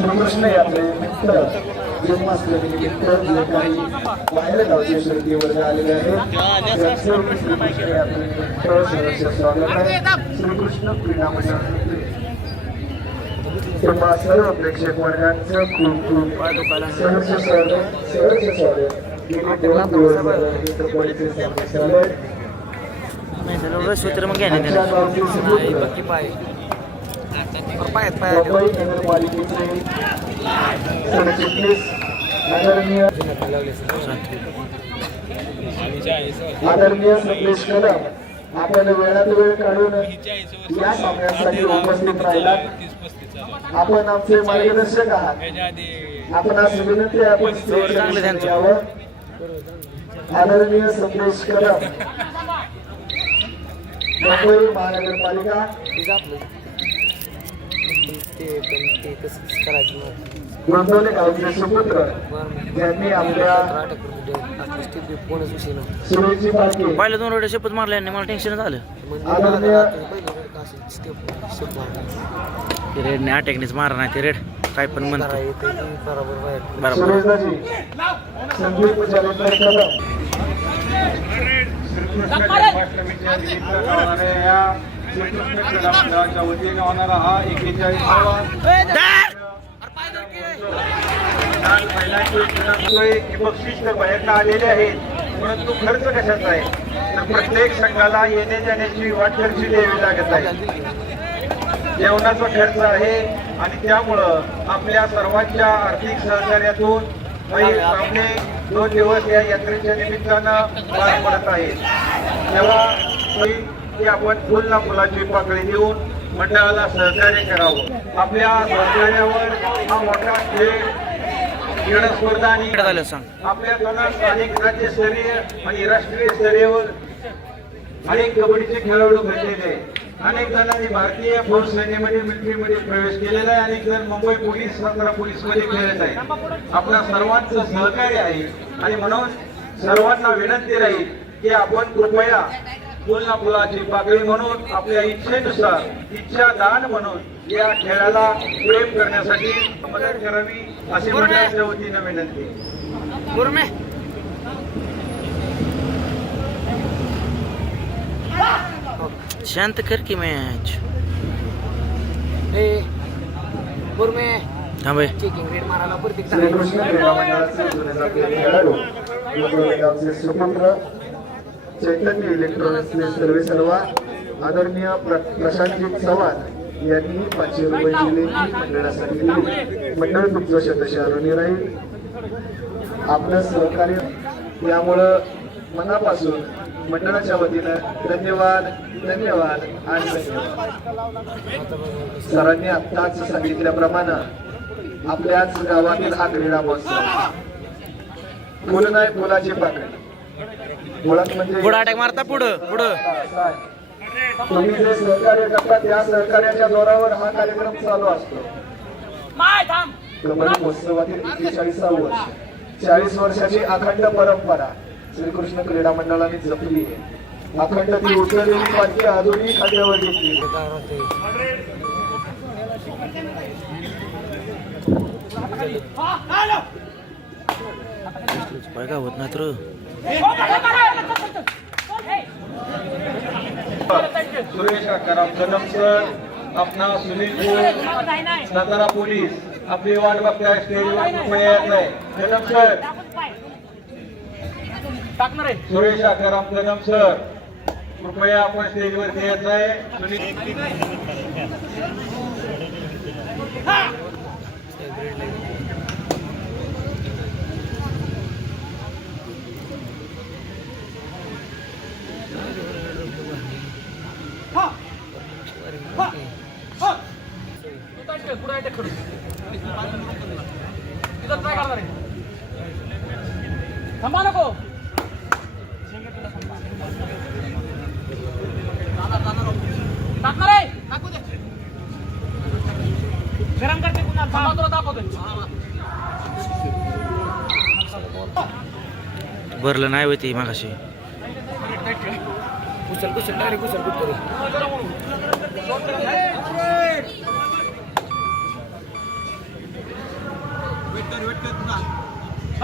श्रीकृष्ण आपले मित्र जन्म असलेले मित्र जे काही बाहेर गावचे श्रुती वर्ग आलेले आहेत त्यांचे श्रीकृष्ण आपले मित्र सहर्ष स्वागत आहे. श्रीकृष्ण क्रीडा मंडळ तेव्हा सर्व प्रेक्षक वर्गांचं खूप खूप सहर्ष स्वागत. गेले 2 दिवस चित्रपटीचे सामने झाले. मुंबई नगरपालिकेचे सरचिटणीस आदरणीय सतीश कदम आपण वेळात वेळ काढून या सामन्यासाठी उपस्थित राहिलात. आपण आमचे मार्गदर्शक आहात. आपणास विनंती आहे आपण स्टेजवर यावं. आदरणीय सतीश कदम मुंबई महानगरपालिका गोंदवले गावचे सुपुत्र ज्यांनी आपल्या सुरेची पालखी पहिल्या 2 रोड शपथ मारल्याने मला टेन्शन झालं. रेडने अटॅकनेच मारा नाही ते रेड काय पण म्हणतो बरोबर. संदीप श्रीकृष्ण वतीने होणारा हा 41वा बक्षीस तर बाहेरनं आलेले आहेत, परंतु खर्च कशाचा आहे तर प्रत्येक संघाला येणे जाण्याची वाटखर्ची द्यावी लागत आहे. जेवणाचा खर्च आहे आणि त्यामुळं आपल्या सर्वांच्या आर्थिक सहकार्यातून सामने 2 दिवस या यात्रेच्या निमित्तानं पार पडत आहेत. तेव्हा आपण फुल ना फुलाची पाकळी देऊन मंडळाला सहकार्य करावं. आपल्या सहकार्यावर हा मोठा खेळ क्रीडा स्पर्धा आणि आपल्या दोन स्थानिक राज्यस्तरीय आणि राष्ट्रीय स्तरीयवर अनेक कबड्डीचे खेळाडू घडलेले. अनेक जणांनी भारतीय फौज सैन्यामध्ये मिलिटरीमध्ये प्रवेश केलेला आहे. अनेक जण मुंबई पोलीस सातारा पोलीस मध्ये खेळत आहे. आपल्या सर्वांचं सहकार्य आहे आणि म्हणून सर्वांना विनंती राहील की आपण कृपया फुल ना फुलाची पाकळी म्हणून आपल्या इच्छेनुसार इच्छा दान म्हणून या खेळाला प्रेम करण्यासाठी मदत करावी अशी मंडळाच्या वतीनं विनंती. शांत कर की मॅच थांबे. श्रीकृष्ण क्रीडा मंडळाचे खेळाडू गावचे सुपुत्र चैतन्य इलेक्ट्रॉनिक्सचे सर्वेसर्वा आदरणीय प्रशांतजी चव्हाण यांनी 500 रुपये दिले मंडळासाठी दिले. मंडळ तुमचं शतशः राहील. आपलं सहकार्य यामुळं मनापासून मंडळाच्या वतीनं धन्यवाद धन्यवाद आणि धन्यवाद. सरांनी आत्ताच सांगितल्याप्रमाणे आपल्याच गावातील हा क्रीडा महोत्सव फुल नाही फुलाची पाकळी मुळात म्हणजे पुढं अटॅक मारता पुढं तुम्ही जे सहकार्य करता त्या सहकार्याच्या जोरावर हा कार्यक्रम चालू असतो. कबड्डी महोत्सवातील 41वे वर्ष 40 वर्षाची अखंड परंपरा श्रीकृष्ण क्रीडा मंडळाने जपली आहे. अखंड ती उचललेली पालखी अजूनही खांद्यावर घेतली. काय होत नाही तर सुरेश आकाराम कदम सर, आपणा सुनील सातारा पोलीस आपली वाट बघताय स्टेजवर कृपया येत नाही. कदम सर, सुरेश आकाराम कदम सर कृपया आपण स्टेजवरती येत आहे. सुनील थांबा नको टाकणार आहे टाकू दे गरम करते पुन्हा थांबा तुला दाखवतो. भरलं नाही होती मागाशी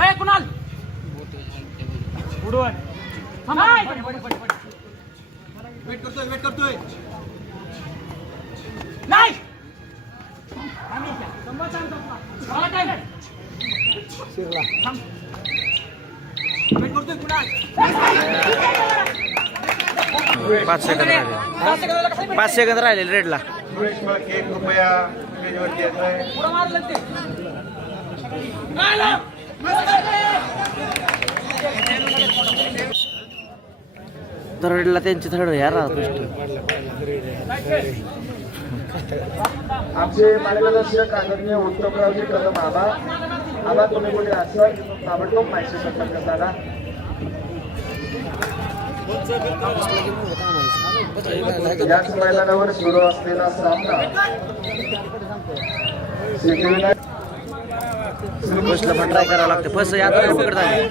ए, कुणाल उडवण वेट करतोय नाही मला काय नाही. थांब. वेट करतोय कुणाल 5 सेकंद राहिले 5 सेकंद राहिले रेडला. सुरेश फळके कृपया स्टेजवरती यायचंय. पुढं मारलं ते तर रेडला त्यांची थर्ड यार आमचे मार्गदर्शक आदरणीय उत्तमरावजी कदम आबा तुम्ही कुठे असाल ताबडतोब माहिती संपर्क साधा. याच मैदानावर सुरू असलेला सामना सिद्धिविनायक फर्स्टला पण ट्राय करावं लागतं. फर्स्ट यात्रा पकड झाली.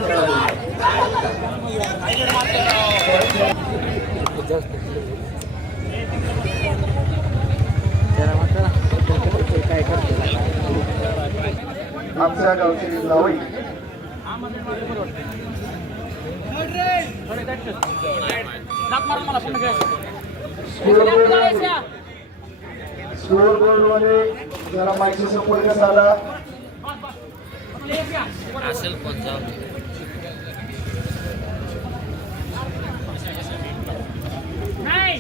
काय करतो आमच्या गावची जावई लाथ मारून मला पुन्हा स्कोर बोर्डमध्ये जरा माहिती संपर्क साधा. असेल पण जाऊ नाही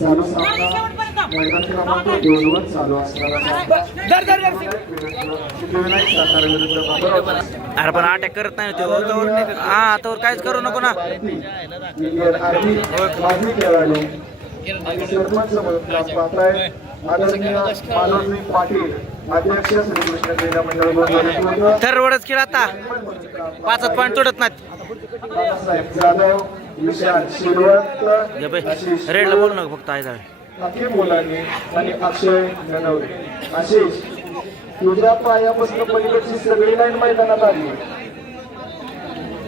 चालू सामना मैदान क्रमांक 2 वर चालू असणारा सिद्धिविनायक सातारा विरुद्ध बाबुराव. अरे पण अटॅक करत नाही तो हा तोवर काहीच करू नको ना. माजी खेळाडू आणि सरपंच म्हणून काम पाहताय आदरणीय मालोजी पाटील अध्यक्ष श्रीकृष्ण क्रीडा मंडळ गोंदिया. ठरवडच खेळ आता 5 पॉईंट तोडत नाहीत. दादासाहेब जाधव विशाल शिरवत रेडला बोलू नका फक्त आहे अखिल मुलांनी आणि अक्षय ननवरे. आशिष तुझ्या पायापासून पलीकडची सगळी लाईन मैदानात आली.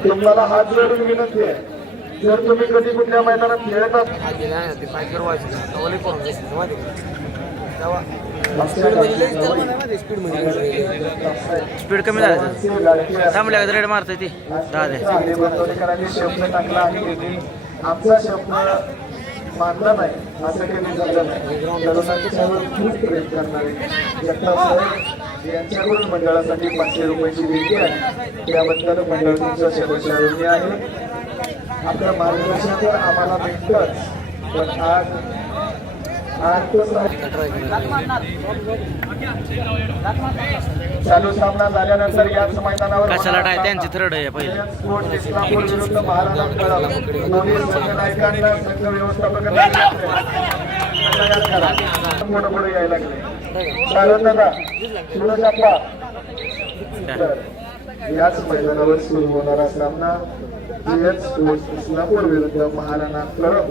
तुम्हाला हात जोडून विनंती आहे, जर तुम्ही कधी कुठल्या मैदानात खेळत स्पीड कमी झाली थांबल्या रेड मारतोय ती 10 दे. शब्द टाकला आहे. आमचा शब्द मानला नाही असं कधी झालं नाही. तरुणांच्यावर खूप प्रेम करणारे जगताप साहेब यांच्याकडून मंडळासाठी 500 रुपयाची देणगी आहे. त्याबद्दल मंडळ तुमचं शेवटच्या आहे. आपलं मार्गदर्शन तर आम्हाला भेटतंच, पण चालू सामना झाल्यानंतर याच मैदानावर कशाला टाय त्यांची थर्ड आहे पहिले. इस्लामपूर विरुद्ध महाराणा प्रताप दोन्ही संघनायकांना संघ व्यवस्थापकांना पुढे यायला लागले. कारण दादा सूरजप्पा याच मैदानावर सुरू होणारा सामना जीएस स्पोर्ट्स इस्लामपूर विरुद्ध महाराणा प्रताप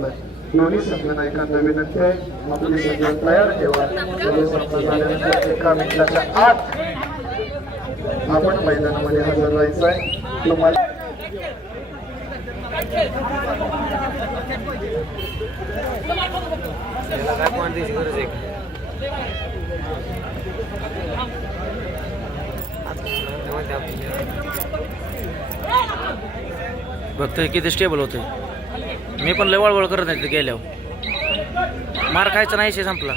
दोन्ही संघनायकांना विनंती आहे आपली संघ तयार ठेवा. झाल्यानंतर 1 मिनिटाच्या आत आपण मैदानामध्ये हजर राहायचं आहे. तुम्हाला बघतोय किती स्टेबल होतोय. मी पण लय वळवळ करत नाही गेल्यावर मार खायचा नाही संपला.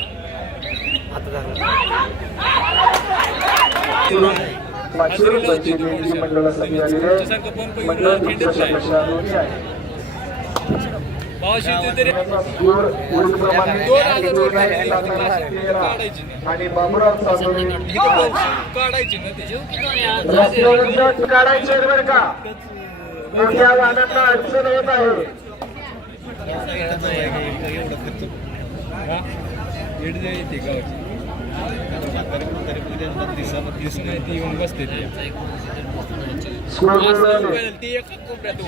500 रुपयाची देणगी मंडळासाठी आलेली आहे. मंडळ तुमच्या सदस्य दोन्ही आहे. आणि बाबुराव काढायचे बरं का, मोठ्या वाहनांना अडचण होत आहे.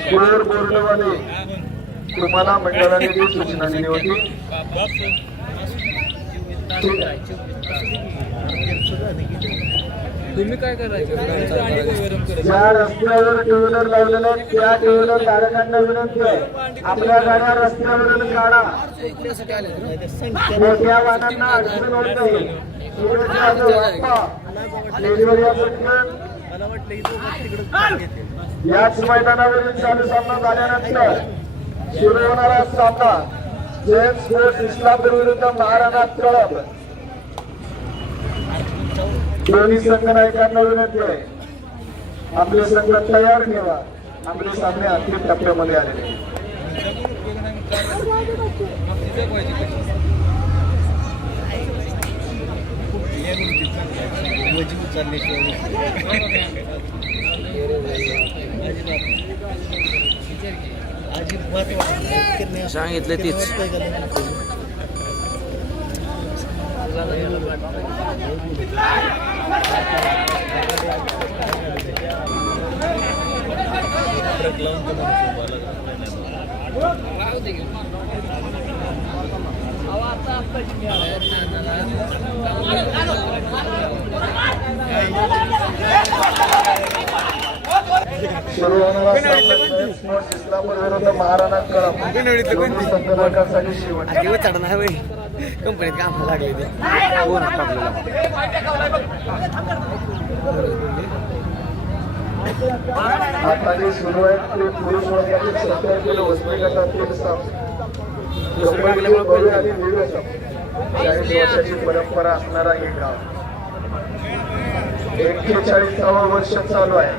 स्कोर बोर्डवाले तुम्हाला मंडळाने जी सूचना दिली होती तुम्ही काय करायचं ज्या रस्त्यावर टू व्हीलर लावलेले आहेत त्या टू व्हीलर धारकांना विनंती आहे आपल्या गाड्या रस्त्यावरून काढा. मोठ्या वाहनांना अडचण होत नाही. याच मैदानावरील चालू सामना झाल्यानंतर सुरू होणारा सामना जेम्स स्पोर्ट्स इस्लामपूर विरुद्ध महाराणा क्लब. दोन्ही संघ नायकांना विनंती आहे आपले संघ तयार ठेवा. आपले सामने अंतिम टप्प्यामध्ये आलेले. सांगितलं तीच सुरू होणारा सामना जेम्स स्पोर्ट्स इस्लामपूर विरुद्ध महाराणा क्लब. दोन्ही संघ नायकांसाठी शेवट. कंपनीत काम लागले ते आता जे सुरू आहे ते पुरुष वर्गातील 70 किलो वजनी गटातील भव्य आणि दिव्य 40 वर्षाची परंपरा असणारा हे गाव 41वा वर्ष चालू आहे.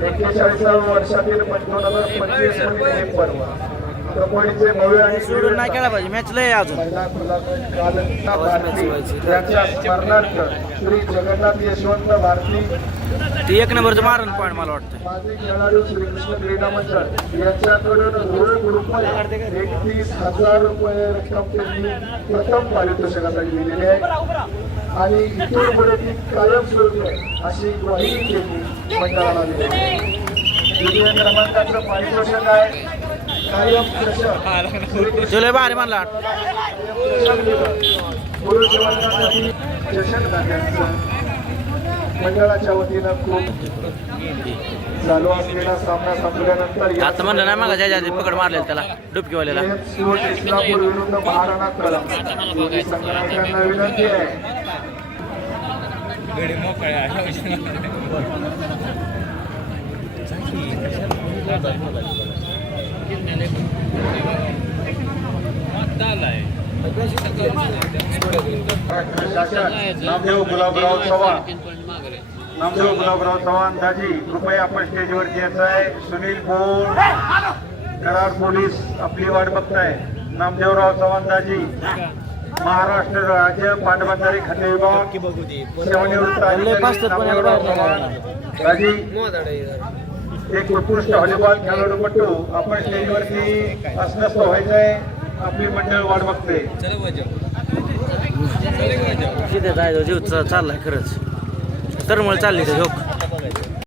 41व्या वर्षातील 2025 मध्ये हे पर्व कबड्डीचे भव्य आणि सोडून नाही केला पाहिजे मॅच लय अजून त्यांच्या स्मरणार्थ श्री जगन्नाथ यशवंत भारती ती एक नंबरचं मारण पॉईंट मला वाटतं. माजी खेळाडू श्रीकृष्ण क्रीडा मंडळ यांच्याकडून रोख रुपये 31,000 रुपये रक्कम त्यांनी प्रथम पारितोषिकासाठी दिलेली आहे आणि इथून पुढे ती कायमस्वरूपी अशी ग्वाही त्यांनी मंडळाला दिली आहे. द्वितीय क्रमांकाचं पारितोषिक आहे कायम चषक. तुला भारी म्हणला पुरुष वर्गासाठी चषक धाग्यांचं मंडळाच्या वतीनं खूप चालू असलेला सामना संपल्यानंतर आता म्हणलं नाही मग ज्या पकड मारलेलं त्याला डुबकीवाल्याला इस्लामपूर विरुद्ध महाराणा क्लब. दोन्ही संघटनांना विनंती आहे नामदेव गुलाबराव चव्हाण दाजी कृपया आपण स्टेजवरती यायचं आहे. सुनील बोर कराड पोलीस आपली वाट बघताय. नामदेवराव चव्हाण दाजी महाराष्ट्र राज्य पाटबंधारे खाते विभाग सेवानिवृत्त अधिकारी नामदेवराव चव्हाण दाजी एक उत्कृष्ट व्हॉलीबॉल खेळाडूपटू आपण स्टेजवरती असणं व्हायचं आहे. आपली मंडळ वाट बघते. जिथे जायचं जीव चाललाय खरंच तरमळ चालली ते झोक